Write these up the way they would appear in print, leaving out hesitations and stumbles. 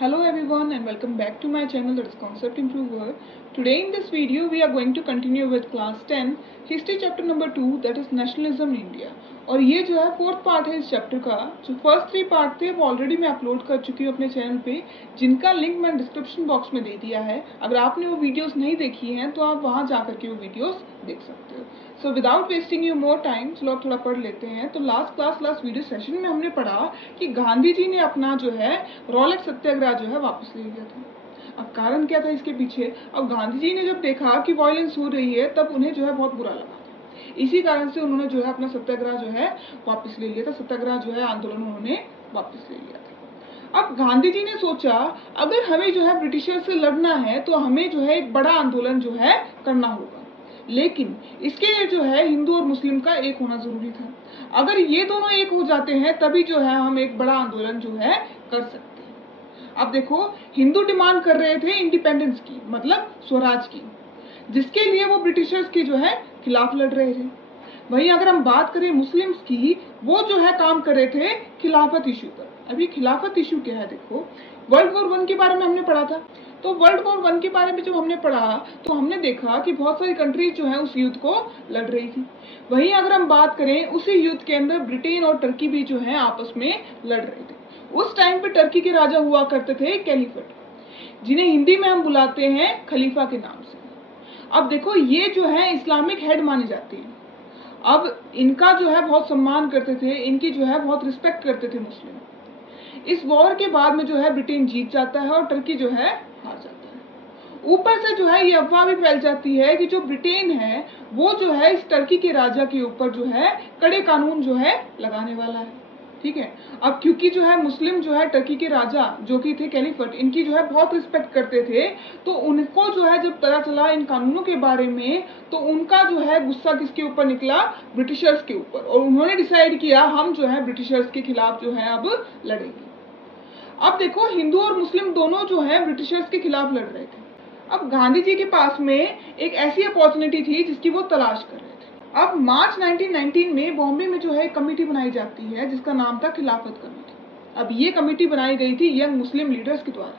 Hello everyone and welcome back to my channel, that is Concept Improver. Today in this video we are going to continue with class 10 history chapter number 2, that is nationalism in India. और ये जो है fourth part है इस chapter का। जो first 3 part थे वो ऑलरेडी मैं अपलोड कर चुकी हूँ अपने चैनल पे, जिनका लिंक मैंने डिस्क्रिप्शन बॉक्स में दे दिया है। अगर आपने वो वीडियोस नहीं देखी हैं तो आप वहाँ जा करके वो वीडियोस देख सकते हो। So without wasting you more time, चलो आप थोड़ा पढ़ लेते हैं। तो लास्ट वीडियो सेशन में हमने पढ़ा कि गांधी जी ने अपना जो है रॉलेट सत्याग्रह जो है वापस ले लिया था। अब कारण क्या था इसके पीछे? अब गांधी जी ने जब देखा कि वायलेंस हो रही है तब उन्हें जो है बहुत बुरा लगा। इसी कारण से उन्होंने जो है अपना सत्याग्रह जो है वापस ले लिया था। सत्याग्रह जो है आंदोलन उन्होंने वापस ले लिया था। अब गांधी जी ने सोचा अगर हमें जो है ब्रिटिशर से लड़ना है तो हमें जो है एक बड़ा आंदोलन जो है करना होगा, लेकिन इसके लिए जो है हिंदू और मुस्लिम का एक होना जरूरी था। अगर ये दोनों एक हो जाते हैं तभी जो है हम एक बड़ा आंदोलन जो है कर सकते हैं। अब देखो, हिंदू डिमांड कर रहे थे इंडिपेंडेंस की, मतलब स्वराज की, जिसके लिए वो ब्रिटिशर्स की जो है खिलाफ लड़ रहे थे। वहीं अगर हम बात करें मुस्लिम्स की, वो जो है काम कर रहे थे खिलाफत इशू पर। अभी खिलाफत इशू क्या है? देखो, वर्ल्ड वॉर 1 के बारे में हमने पढ़ा था। तो वर्ल्ड वॉर 1 के बारे में जब हमने पढ़ा तो हमने देखा कि बहुत सारी कंट्रीज जो है उस युद्ध को लड़ रही थी। वहीं अगर हम बात करें, उसी युद्ध के अंदर ब्रिटेन और टर्की भी जो है आपस में लड़ रहे थे। उस टाइम पे टर्की के राजा हुआ करते थे कैलिफेट, जिन्हें हिंदी में हम बुलाते हैं खलीफा के नाम से। अब देखो, ये जो है इस्लामिक हेड माने जाते हैं। अब इनका जो है बहुत सम्मान करते थे, इनकी जो है बहुत रिस्पेक्ट करते थे मुस्लिम। इस वॉर के बाद में जो है ब्रिटेन जीत जाता है और टर्की जो है हार जाता है। ऊपर से जो है ये अफवाह भी फैल जाती है कि जो ब्रिटेन है वो जो है इस टर्की के राजा के ऊपर जो है कड़े कानून जो है लगाने वाला है। ठीक है। अब क्योंकि जो है मुस्लिम जो है टर्की के राजा जो कि थे कैलिफेट, इनकी जो है बहुत रिस्पेक्ट करते थे, तो उनको जो है जब पता चला इन कानूनों के बारे में तो उनका जो है गुस्सा किसके ऊपर निकला? ब्रिटिशर्स के ऊपर। और उन्होंने डिसाइड किया हम जो है ब्रिटिशर्स के खिलाफ जो है अब लड़ेंगे। अब देखो, हिंदू और मुस्लिम दोनों जो है ब्रिटिशर्स के खिलाफ लड़ रहे थे। अब गांधी जी के पास में एक ऐसी अपॉर्चुनिटी थी जिसकी वो तलाश कर रहे थे। अब मार्च 1919 में बॉम्बे में जो है एक कमेटी बनाई जाती है जिसका नाम था खिलाफत कमेटी। अब ये कमेटी बनाई गई थी यंग मुस्लिम लीडर्स के द्वारा,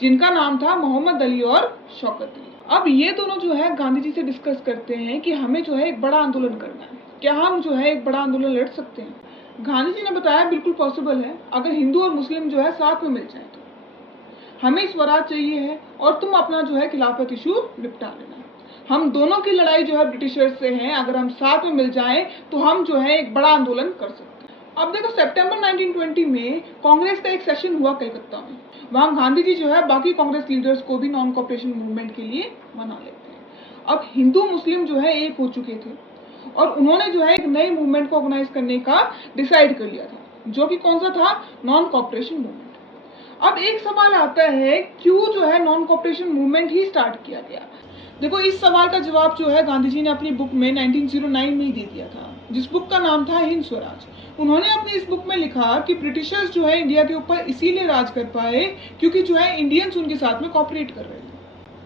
जिनका नाम था मोहम्मद अली और शौकत अली। अब ये दोनों जो है गांधी जी से डिस्कस करते हैं कि हमें जो है एक बड़ा आंदोलन करना है, क्या हम जो है एक बड़ा आंदोलन लड़ सकते हैं? गांधी जी ने बताया बिल्कुल पॉसिबल है, अगर हिंदू और मुस्लिम जो है साथ में मिल जाए तो। हमें स्वराज चाहिए है और तुम अपना जो है खिलाफत इशू निपटा लेना। हम दोनों की लड़ाई जो है ब्रिटिशर्स से है, अगर हम साथ में मिल जाएं तो हम जो है एक बड़ा आंदोलन कर सकते हैं। अब देखो, सितंबर 1920 में कांग्रेस का एक सेशन हुआ कलकत्ता में। वहां गांधी जी जो है बाकी कांग्रेस लीडर्स को भी नॉन कॉपरेशन मूवमेंट के लिए मना लेते हैं। अब हिंदू मुस्लिम जो है एक हो चुके थे और उन्होंने जो है एक नए मूवमेंट को ऑर्गेनाइज करने का डिसाइड कर लिया था, जो कि कौन सा था? Non cooperation movement. अब एक सवाल आता है, क्यों जो है नॉन कॉपरेशन मूवमेंट ही स्टार्ट किया गया? देखो, इस सवाल का जवाब जो है गांधी जी ने अपनी बुक में 1909 में ही दे दिया था, जिस बुक का नाम था हिंद स्वराज। उन्होंने अपनी इस बुक में लिखा कि ब्रिटिशर्स जो है इंडिया के ऊपर इसीलिए राज कर पाए क्योंकि जो है इंडियंस उनके साथ में कॉपरेट कर रहे थे।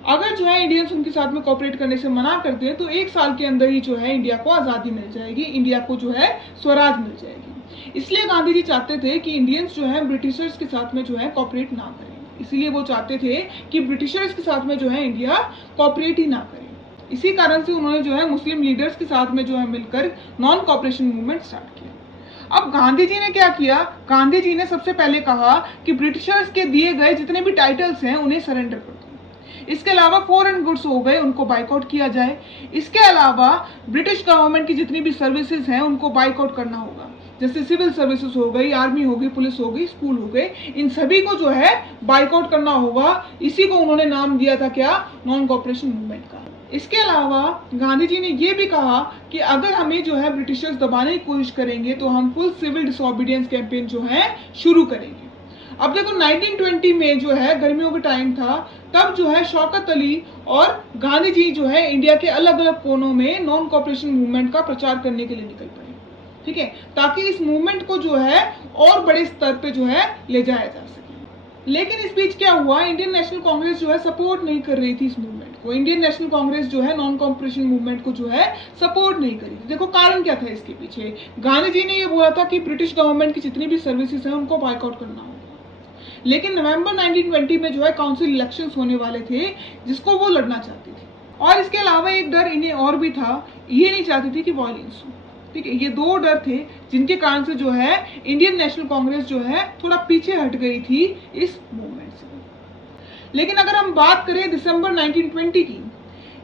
अगर जो है इंडियंस उनके साथ में कॉपरेट करने से मना कर दे तो 1 साल के अंदर ही जो है इंडिया को आज़ादी मिल जाएगी, इंडिया को जो है स्वराज मिल जाएगी। इसलिए गांधी जी चाहते थे कि इंडियंस जो है ब्रिटिशर्स के साथ में जो है कॉपरेट ना करें। इसीलिए वो चाहते थे कि ब्रिटिशर्स के साथ में जो है इंडिया कॉपरेट ही ना करे। इसी कारण से उन्होंने जो है मुस्लिम लीडर्स के साथ में जो है मिलकर नॉन कॉपरेशन मूवमेंट स्टार्ट किया। अब गांधी जी ने क्या किया? गांधी जी ने सबसे पहले कहा कि ब्रिटिशर्स के दिए गए जितने भी टाइटल्स हैं उन्हें सरेंडर कर दो। इसके अलावा फॉरेन गुड्स हो गए उनको बाइकआउट किया जाए। इसके अलावा ब्रिटिश गवर्नमेंट की जितनी भी सर्विसेज हैं उनको बाइकआउट करना होगा, जैसे सिविल सर्विसेज हो गई, आर्मी हो गई, पुलिस हो गई, स्कूल हो गए, इन सभी को जो है बाइकआउट करना होगा। इसी को उन्होंने नाम दिया था क्या? नॉन कॉपरेशन मूवमेंट का। इसके अलावा गांधी जी ने यह भी कहा कि अगर हमें जो है ब्रिटिशर्स दबाने की कोशिश करेंगे तो हम फुल सिविल डिसोबीडियंस कैंपेन जो है शुरू करेंगे। अब देखो, 1920 में जो है गर्मियों का टाइम था, तब जो है शौकत अली और गांधी जी जो है इंडिया के अलग अलग कोनों में नॉन कॉपरेशन मूवमेंट का प्रचार करने के लिए निकल पड़े। ठीक है, ताकि इस मूवमेंट को जो है और बड़े स्तर पे जो है ले जाया जा सके। लेकिन इस बीच क्या हुआ? इंडियन नेशनल कांग्रेस जो है सपोर्ट नहीं कर रही थी इस मूवमेंट को। इंडियन नेशनल कांग्रेस जो है नॉन कॉपरेशन मूवमेंट को जो है सपोर्ट नहीं करी थी। देखो, कारण क्या था इसके पीछे? गांधी जी ने ये बोला था कि ब्रिटिश गवर्नमेंट की जितनी भी सर्विसेज हैं उनको बाइकआउट करना होगा। लेकिन नवंबर 1920 में जो है काउंसिल इलेक्शंस होने वाले थे जिसको वो लड़ना चाहती थी। और इसके अलावा एक डर इन्हें और भी था, ये नहीं चाहती थी कि वॉयलेंस हो। ठीक है, ये दो डर थे जिनके कारण से जो है इंडियन नेशनल कांग्रेस जो है थोड़ा पीछे हट गई थी इस मूवमेंट से। लेकिन अगर हम बात करें दिसंबर 1920 की,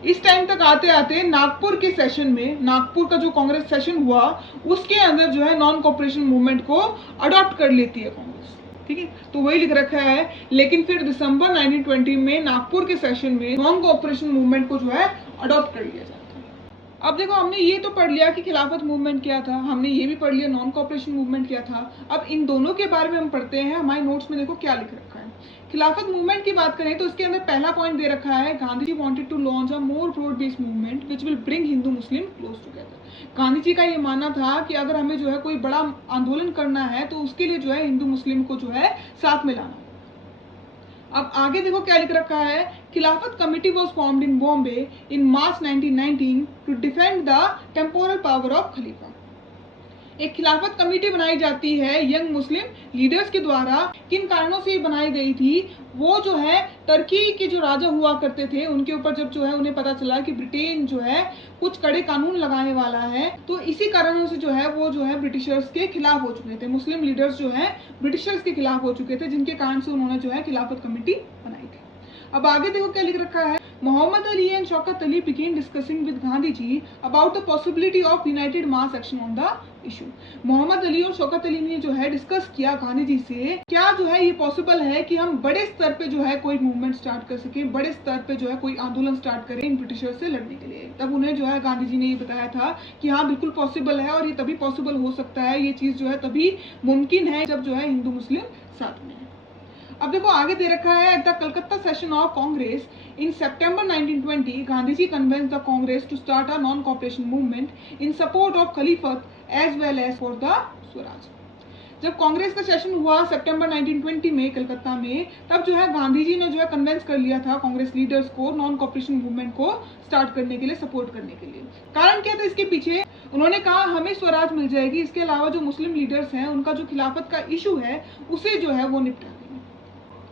इस टाइम तक आते आते नागपुर के सेशन में, नागपुर का जो कांग्रेस सेशन हुआ उसके अंदर जो है नॉन कोऑपरेशन मूवमेंट को अडॉप्ट कर लेती है कांग्रेस। ठीक है, तो वही लिख रखा है। लेकिन फिर दिसंबर 1920 में नागपुर के सेशन में नॉन कोऑपरेशन मूवमेंट को जो है अडॉप्ट कर लिया जाता है। अब देखो, हमने ये तो पढ़ लिया कि खिलाफत मूवमेंट क्या था, हमने ये भी पढ़ लिया नॉन कोऑपरेशन मूवमेंट क्या था। अब इन दोनों के बारे में हम पढ़ते हैं। हमारे नोट्स में देखो क्या लिख रखा है। खिलाफत मूवमेंट की बात करें तो इसके अंदर पहला पॉइंट दे रखा है, Gandhi ji wanted to launch a more broad based movement which will bring Hindu Muslim close together. Gandhi ji का ये मानना था कि अगर हमें जो है कोई बड़ा आंदोलन करना है तो उसके लिए जो है हिंदू मुस्लिम को जो है साथ में लाना। अब आगे देखो क्या लिख रखा है, Khilafat committee was formed in Bombay in March 1919 to defend the temporal power of Khalifa. एक खिलाफत कमेटी बनाई जाती है यंग मुस्लिम लीडर्स के द्वारा। किन कारणों से बनाई गई थी, वो जो है टर्की के जो राजा हुआ करते थे उनके ऊपर जब जो है उन्हें पता चला कि ब्रिटेन जो है कुछ कड़े कानून लगाने वाला है, तो इसी कारणों से जो है वो जो है ब्रिटिशर्स के खिलाफ हो चुके थे। मुस्लिम लीडर्स जो है ब्रिटिशर्स के खिलाफ हो चुके थे, जिनके कारण से उन्होंने जो है खिलाफत कमेटी बनाई थी। अब आगे देखो क्या लिख रखा है, Mohammad Ali and Shaukat Ali began discussing with Gandhi ji about the possibility of united mass action on the issue। Mohammad Ali और शौकत अली ने जो है डिस्कस किया गांधी जी से, क्या जो है ये पॉसिबल है कि हम बड़े स्तर पे जो है कोई मूवमेंट स्टार्ट कर सके, बड़े स्तर पे जो है कोई आंदोलन स्टार्ट करें इन ब्रिटिशर्स से लड़ने के लिए। तब उन्हें जो है गांधी जी ने ये बताया था कि हाँ बिल्कुल पॉसिबल है, और ये तभी पॉसिबल हो सकता है, ये चीज जो है तभी मुमकिन है जब जो है हिंदू मुस्लिम साथ में है। अब देखो आगे दे रखा है, at the Calcutta session of Congress in सितंबर 1920 Gandhi ji convince the Congress to start a non cooperation movement in support of Khilafat as well as for the swaraj. जब कांग्रेस का सेशन हुआ सितंबर 1920 में कलकत्ता में, तब जो है गांधी जी ने जो है कन्विंस कर लिया था कांग्रेस लीडर्स को नॉन कोऑपरेशन मूवमेंट को स्टार्ट करने के लिए, सपोर्ट करने के लिए। कारण क्या था इसके पीछे, उन्होंने कहा हमें स्वराज मिल जाएगी, इसके अलावा जो मुस्लिम लीडर्स हैं उनका जो खिलाफत का इशू है उसे जो है वो निपटा देंगे।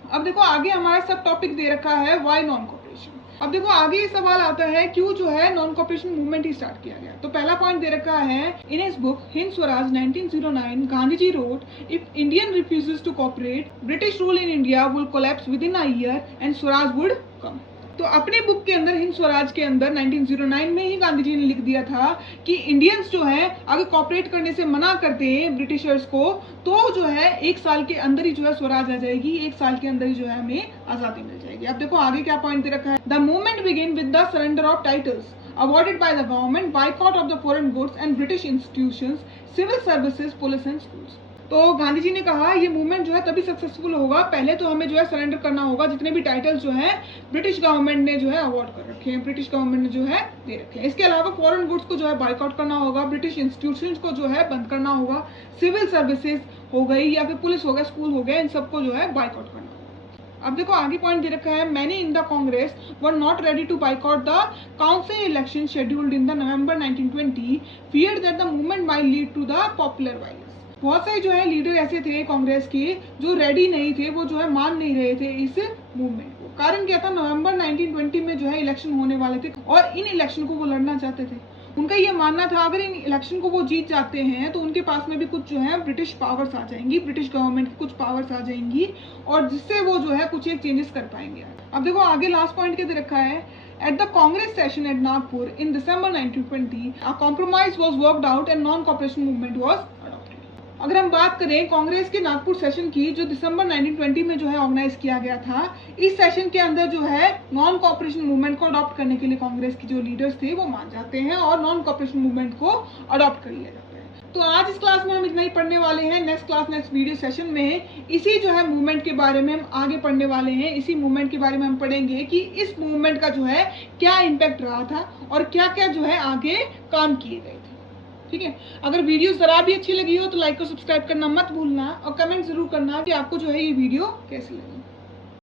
अब देखो आगे हमारा सब टॉपिक दे रखा है व्हाई नॉन कोऑपरेशन। अब देखो आगे ये सवाल आता है क्यों जो है नॉन कोऑपरेशन मूवमेंट ही स्टार्ट किया गया। तो पहला पॉइंट दे रखा है, in his book Hind Swaraj 1909 Gandhi ji wrote, if Indian refuses to cooperate British rule in India will collapse within a year and Swaraj would come. तो अपने बुक के अंदर हिंद स्वराज के अंदर 1909 में ही गांधी जी ने लिख दिया था कि इंडियंस जो है अगर कॉपरेट करने से मना करते हैं ब्रिटिशर्स को, तो जो है एक साल के अंदर ही जो है स्वराज आ जाएगी, एक साल के अंदर ही जो है हमें आजादी मिल जाएगी। अब देखो आगे क्या पॉइंट दे रखा है, the movement begin with the surrender of titles awarded by the government, boycott of the foreign goods and British institutions, civil services, police and schools। तो गांधी जी ने कहा ये मूवमेंट जो है तभी सक्सेसफुल होगा, पहले तो हमें जो है सरेंडर करना होगा जितने भी टाइटल्स जो है ब्रिटिश गवर्नमेंट ने जो है अवार्ड कर रखे हैं, ब्रिटिश गवर्नमेंट ने जो है दे रखे हैं। इसके अलावा फॉरेन गुड्स को जो है बाइकआउट करना होगा, ब्रिटिश इंस्टीट्यूशंस को जो है बंद करना होगा, सिविल सर्विसेज हो गई या फिर पुलिस हो गया, स्कूल हो गया, इन सबको जो है बाइकआउट करना होगा। अब देखो आगे पॉइंट दे रखा है, many in the Congress were not ready to boycott the council election scheduled in the November 1920, feared that the movement might lead to the popular violence। बहुत सारे जो है लीडर ऐसे थे कांग्रेस के जो रेडी नहीं थे, वो जो है मान नहीं रहे थे इस मूवमेंट को। कारण क्या था, नवंबर 1920 में जो है इलेक्शन होने वाले थे और इन इलेक्शन को वो लड़ना चाहते थे। उनका ये मानना था अगर इन इलेक्शन को वो जीत जाते हैं तो उनके पास में भी कुछ जो है ब्रिटिश पावर्स आ जाएंगी, ब्रिटिश गवर्नमेंट की कुछ पावर्स आ जाएंगी, और जिससे वो जो है कुछ एक चेंजेस कर पाएंगे। अब देखो आगे लास्ट पॉइंट क्या दे रखा है, at the Congress session at Nagpur in December 1920, a compromise was worked out and non-cooperation movement was adopted। अगर हम बात करें कांग्रेस के नागपुर सेशन की जो दिसंबर 1920 में जो है ऑर्गेनाइज किया गया था, इस सेशन के अंदर जो है नॉन कोऑपरेशन मूवमेंट को अडॉप्ट करने के लिए कांग्रेस के जो लीडर्स थे वो मान जाते हैं और नॉन कोऑपरेशन मूवमेंट को अडॉप्ट कर लिया जाता है। तो आज इस क्लास में हम इतना ही पढ़ने वाले हैं। Next class next video session में इसी जो है मूवमेंट के बारे में हम आगे पढ़ने वाले हैं। इसी मूवमेंट के बारे में हम पढ़ेंगे कि इस मूवमेंट का जो है क्या इम्पैक्ट रहा था और क्या क्या जो है आगे काम किए गए थे। ठीक है, अगर वीडियो जरा भी अच्छी लगी हो तो लाइक और सब्सक्राइब करना मत भूलना और कमेंट जरूर करना कि आपको जो है ये वीडियो कैसी लगी।